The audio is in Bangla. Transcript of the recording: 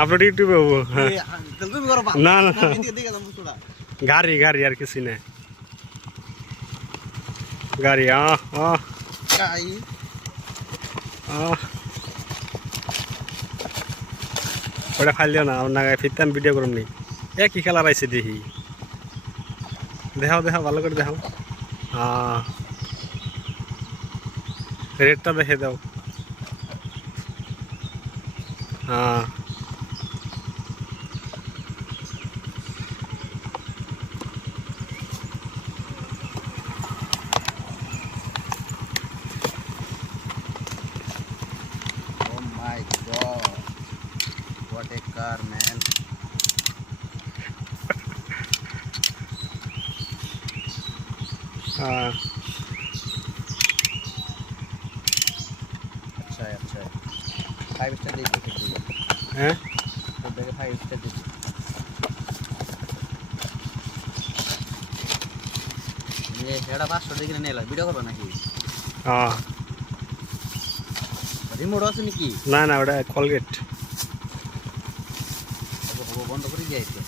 আপলোড ইউটিউবে হবো না না গাড়ি গাড়ি আর কিছু না গাড়ি ওটা ফাইল দিও না আপনার ফিরতে আমি ভিডিও করুন নি কি কালার আইছে দেখি দেখাও দেখাও ভালো করে দেখাও রেটটা দেখে দাও Oh my god, what a car, man. अच्छा है 5 स्टार देखिए हैं तो देखिए 5 स्टार देखिए ये हेडा 500 देखिए नहीं लगा वीडियो करबो নাকি রিমোট আছে নাকি না না ওটা কলগেট বন্ধ করে দিয়েছে